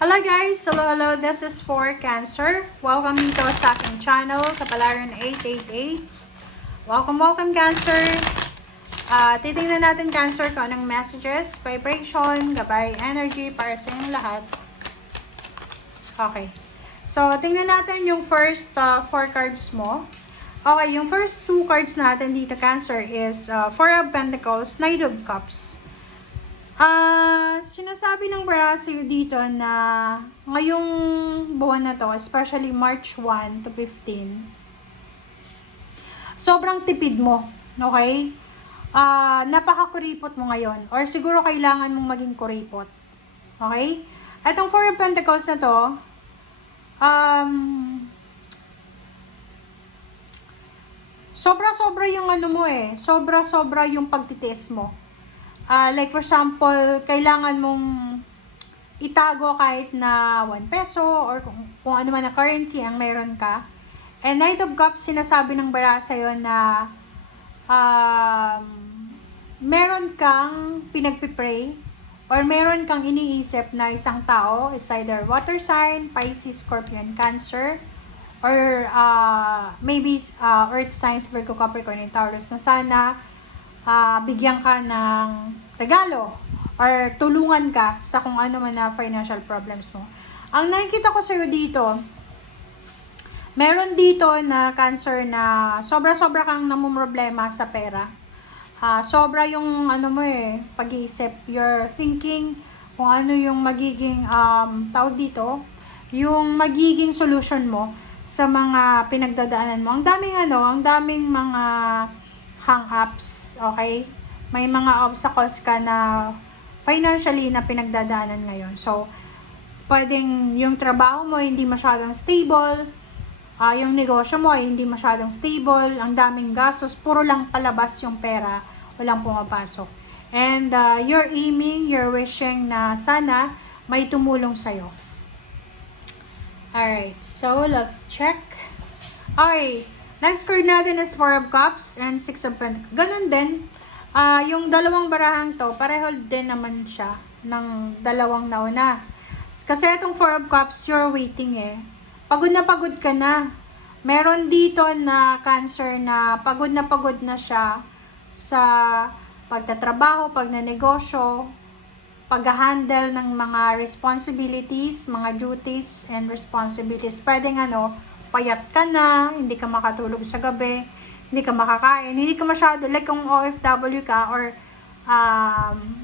Hello guys! Hello! This is for Cancer. Welcome dito sa aking channel, Kapalaran 888. Welcome Cancer! Titingnan natin Cancer kung anong messages, vibration, gabay, energy para sa inyong lahat. Okay. So, tingnan natin yung first 4 cards mo. Okay, yung first 2 cards natin dito Cancer is Four of Pentacles, Knight of Cups. Sinasabi ng bara sa'yo dito na ngayong buwan na to, especially March 1 to 15, sobrang tipid mo, okay? Napaka-kuripot mo ngayon, or siguro kailangan mong maging kuripot, okay? Etong Four of Pentacles na to, sobra-sobra yung ano mo sobra-sobra yung pagtitiis mo. Like for example, kailangan mong itago kahit na 1 peso or kung ano man na currency ang meron ka. And Knight of Cups, sinasabi ng bara sa'yo na meron kang pinagpipray or meron kang iniisip na isang tao, is either water sign, Pisces, Scorpion, Cancer, or maybe earth signs, Virgo, Capricorn, and Taurus, na sana bigyan ka ng regalo or tulungan ka sa kung ano man na financial problems mo. Ang nakikita ko sa'yo dito, meron dito na Cancer na sobra-sobra kang namumroblema sa pera. Sobra yung ano mo pag-iisip, you're thinking kung ano yung magiging tawag dito, yung magiging solution mo sa mga pinagdadaanan mo. Ang daming mga hang-ups, okay? May mga obstacles ka na financially na pinagdadaanan ngayon. So, pwedeng yung trabaho mo hindi masyadong stable, yung negosyo mo ay hindi masyadong stable, ang daming gastos, puro lang palabas yung pera, walang pumapasok. And you're aiming, you're wishing na sana may tumulong sa'yo. Alright, so let's check. Okay. Next card natin is Four of Cups and Six of Pentacles. Ganun din. Yung dalawang barahang to, pareho din naman siya ng dalawang nauna. Kasi itong Four of Cups, you're waiting Pagod ka na. Meron dito na Cancer na pagod na siya sa pagtatrabaho, pagnanegosyo, pag-handle ng mga responsibilities, mga duties and responsibilities. Pwedeng payat ka na, hindi ka makatulog sa gabi, hindi ka makakain, hindi ka masyado, like kung OFW ka or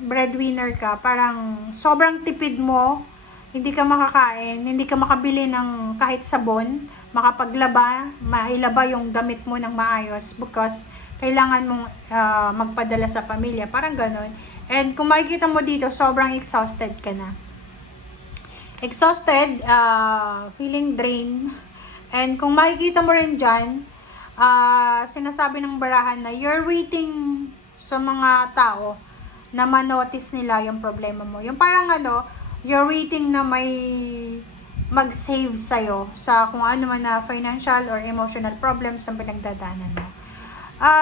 breadwinner ka, parang sobrang tipid mo, hindi ka makakain, hindi ka makabili ng kahit sabon, makapaglaba, mailaba yung damit mo ng maayos because kailangan mong magpadala sa pamilya, parang ganon. And kung makikita mo dito, sobrang exhausted ka na. Exhausted, feeling drained. And kung makikita mo rin dyan, sinasabi ng barahan na you're waiting sa mga tao na manotice nila yung problema mo. Yung parang you're waiting na may mag-save sa'yo sa kung ano man na financial or emotional problems na pinagdadaanan mo.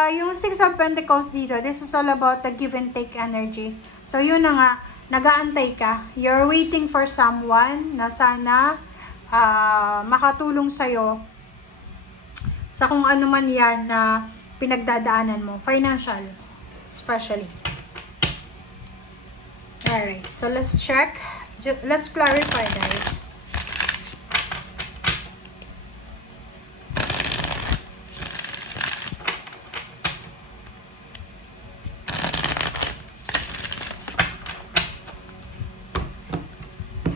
Yung Six of Pentacles dito, this is all about the give and take energy. So yun na nga, nag-aantay ka. You're waiting for someone na sana makatulong sa'yo sa kung ano man yan na pinagdadaanan mo. Financial, especially. Alright, so let's check. Let's clarify, guys.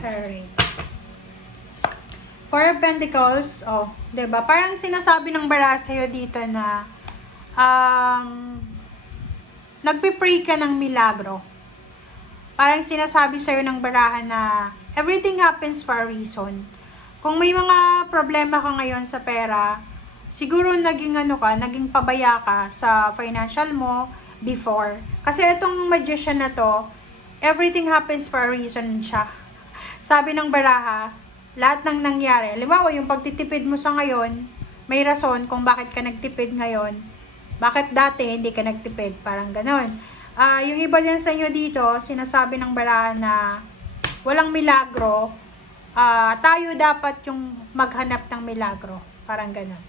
Alright. Four of Pentacles, diba? Parang sinasabi ng bara sa'yo dito na nagpipray ka ng milagro. Parang sinasabi sa'yo ng barahan na everything happens for a reason. Kung may mga problema ka ngayon sa pera, siguro naging naging pabaya ka sa financial mo before. Kasi itong magician na to, everything happens for a reason siya. Sabi ng baraha, lahat ng nangyari, halimbawa yung pagtitipid mo sa ngayon, may rason kung bakit ka nagtipid ngayon, bakit dati hindi ka nagtipid, parang ganon. Yung iba din sa inyo dito, sinasabi ng baraha na walang milagro, tayo dapat yung maghanap ng milagro. Parang ganun.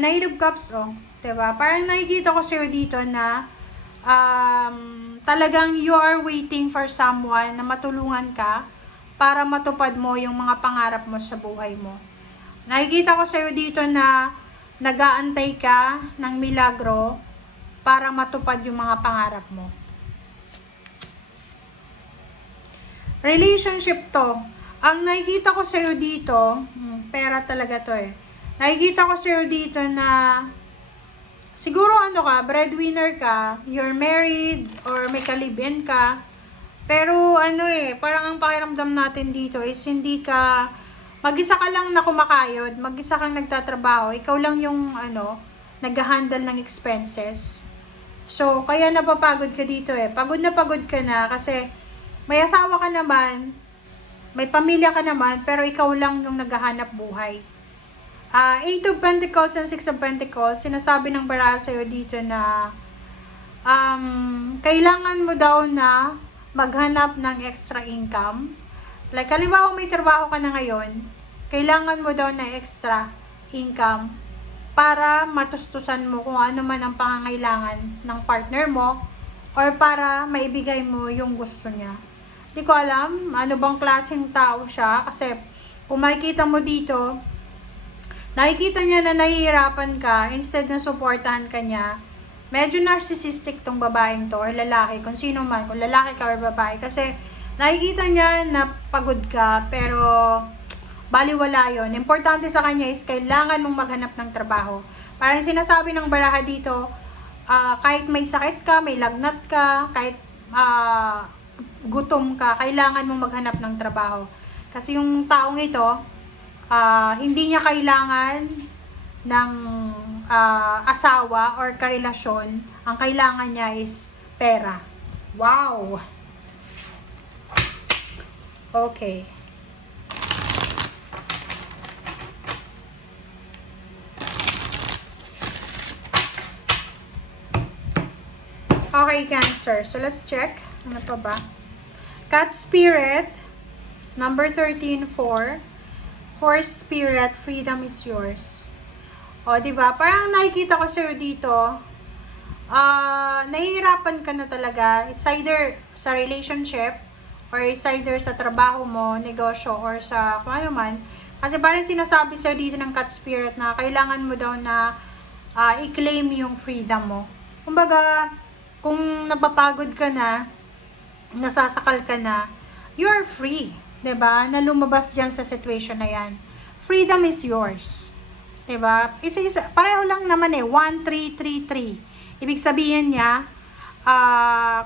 Nine of Cups, diba? Parang nakikita ko sa'yo dito na talagang you are waiting for someone na matulungan ka para matupad mo yung mga pangarap mo sa buhay mo. Nakikita ko sa'yo dito na nag-aantay ka ng milagro para matupad yung mga pangarap mo. Relationship to. Ang nakikita ko sa'yo dito, pera talaga to eh. Nakikita ko sa'yo dito na siguro breadwinner ka, you're married, or may ka-live-in ka. Pero parang ang pakiramdam natin dito is hindi ka, mag-isa ka lang na kumakayod, mag-isa kang nagtatrabaho, ikaw lang yung nag-handle ng expenses. So, kaya napapagod ka dito eh. Pagod ka na kasi may asawa ka naman, may pamilya ka naman, pero ikaw lang yung naghahanap buhay. Eight of Pentacles and Six of Pentacles, sinasabi ng baraha sa'yo dito na kailangan mo daw na maghanap ng extra income. Like, halimbawa may trabaho ka na ngayon, kailangan mo daw na extra income para matustusan mo kung ano man ang pangangailangan ng partner mo or para maibigay mo yung gusto niya. Hindi ko alam ano bang klaseng tao siya kasi kung makikita mo dito, nakikita niya na nahihirapan ka, instead na supportahan ka niya, medyo narcissistic tong babaeng to or lalaki, kung sino man, kung lalaki ka or babae. Kasi nakikita niya na pagod ka, pero baliwala yon. Importante sa kanya is kailangan mong maghanap ng trabaho. Parang sinasabi ng baraha dito, kahit may sakit ka, may lagnat ka, kahit gutom ka, kailangan mong maghanap ng trabaho. Kasi yung taong ito, hindi niya kailangan ng asawa or karelasyon. Ang kailangan niya is pera. Wow! Okay. Okay, Cancer. So, let's check. Ano pa ba? Cat Spirit, number 13, 4. Horse Spirit, freedom is yours. O, diba? Parang nakikita ko sa'yo dito, nahihirapan ka na talaga. It's either sa relationship, or it's either sa trabaho mo, negosyo, or sa kung ano man. Kasi parang sinasabi sa'yo dito ng Cat Spirit na kailangan mo daw na i-claim yung freedom mo. Kumbaga, kung napapagod ka na, nasasakal ka na, you are free. 'Di ba? Na lumabas diyan sa situation na 'yan. Freedom is yours. 'Di ba? Isa-isa, pareho lang naman 1-3-3-3. Ibig sabihin niya,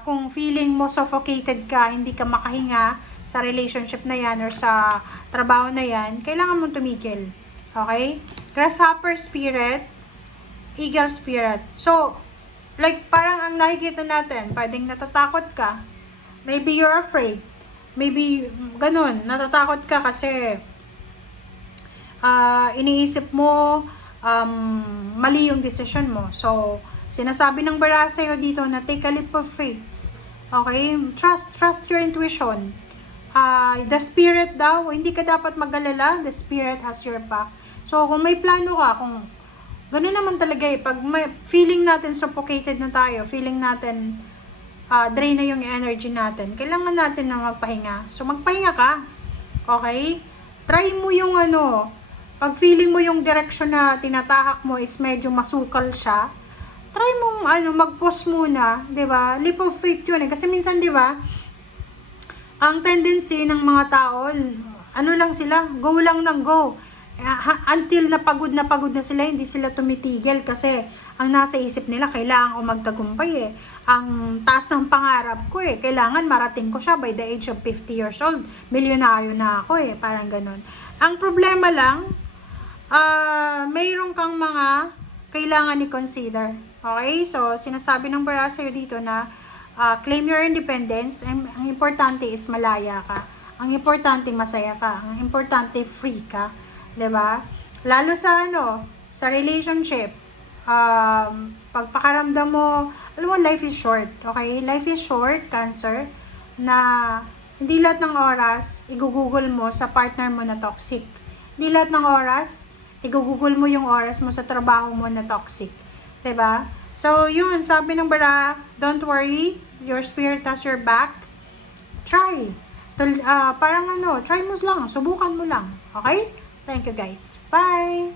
kung feeling mo suffocated ka, hindi ka makahinga sa relationship na 'yan or sa trabaho na 'yan, kailangan mong tumigil. Okay? Grasshopper spirit, eagle spirit. So, like parang ang nakikita natin, pwedeng natatakot ka. Maybe you're afraid. Maybe, ganun, natatakot ka kasi iniisip mo mali yung decision mo. So, sinasabi ng baraha sa'yo dito na take a leap of faith. Okay? Trust your intuition. The spirit daw, hindi ka dapat mag-alala. The spirit has your back. So, kung may plano ka, kung ganun naman talaga pag may feeling natin suffocated na tayo, feeling natin drain na yung energy natin, kailangan natin na magpahinga. So, magpahinga ka. Okay? Try mo yung pag feeling mo yung direction na tinatahak mo is medyo masukal siya, try mong mag-pause muna, 'di ba? Leap of faith 'yun kasi minsan 'di ba? Ang tendency ng mga tao, lang sila, go lang ng go. Until napagod na sila, hindi sila tumitigil kasi ang nasa isip nila, kailangan ko magtagumpay Ang taas ng pangarap ko kailangan marating ko siya by the age of 50 years old. Milyonaryo na ako parang ganun. Ang problema lang, mayroon kang mga kailangan i-consider. Okay? So, sinasabi ng baraha sa'yo dito na claim your independence. Ang importante is malaya ka. Ang importante masaya ka. Ang importante free ka. 'Di ba? Lalo sa sa relationship, pagpakaramdam mo, alam mo, life is short, okay? Life is short, Cancer, na Hindi lahat ng oras, i-google mo sa partner mo na toxic. Hindi lahat ng oras, i-google mo yung oras mo sa trabaho mo na toxic. 'Di ba? So, yun, sabi ng bara, don't worry, your spirit has your back. Try. Parang try mo lang, subukan mo lang. Okay? Thank you guys. Bye!